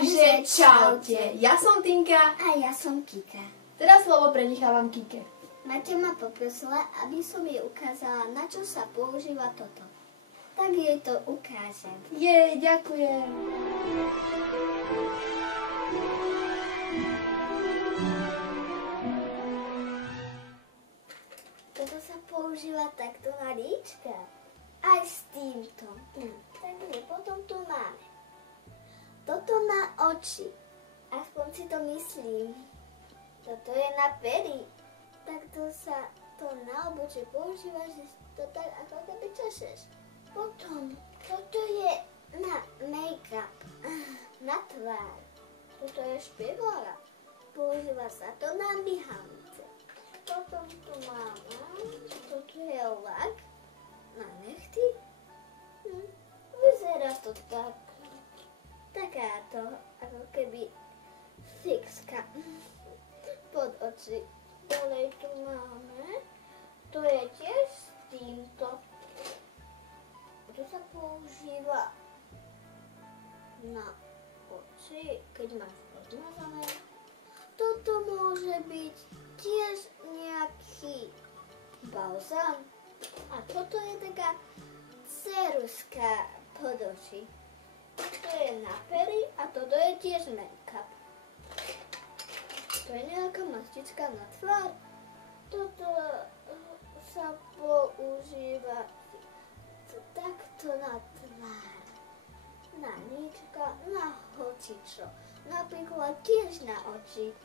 Takže čaute, ja som Tinka. A ja som Kika. Teraz slovo prenechávam Kike. Maťa ma poprosila, aby som jej ukázala, na čo sa používa toto. Tak jej to ukážem. Ďakujem. Toto sa používa takto na líčka. Aj s týmto. Takže potom tu máme. Toto na oči. Aspoň si to myslím. Toto je na pery. Takto sa to na obočie používa, že to tak ako keby češeš. Potom, toto je na make-up. Na tvár. Toto je špivora. Používa sa to na myhance. Potom tu máme. Toto je lak na nechty. Vyzerá to tak. Takáto, ako keby fixka pod oči. Ďalej tu máme. To je tiež s týmto. To sa používa na oči, keď máš odmazané. Toto môže byť tiež nejaký balzám. A toto je taká ceruska pod oči. To je na pery a toto je tiež make-up. To je nejaká mastička na tvár. Toto sa používa takto na tvár. Na líčka, na hocičo. Napríklad tiež na oči.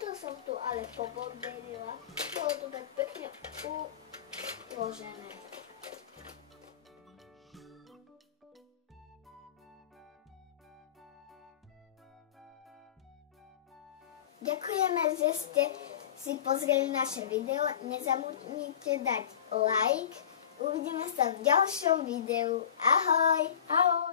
To som tu ale pobomberila. Bolo to tak pekne uložené. Ďakujeme, že ste si pozreli naše video. Nezabudnite dať like. Uvidíme sa v ďalšom videu. Ahoj! Ahoj!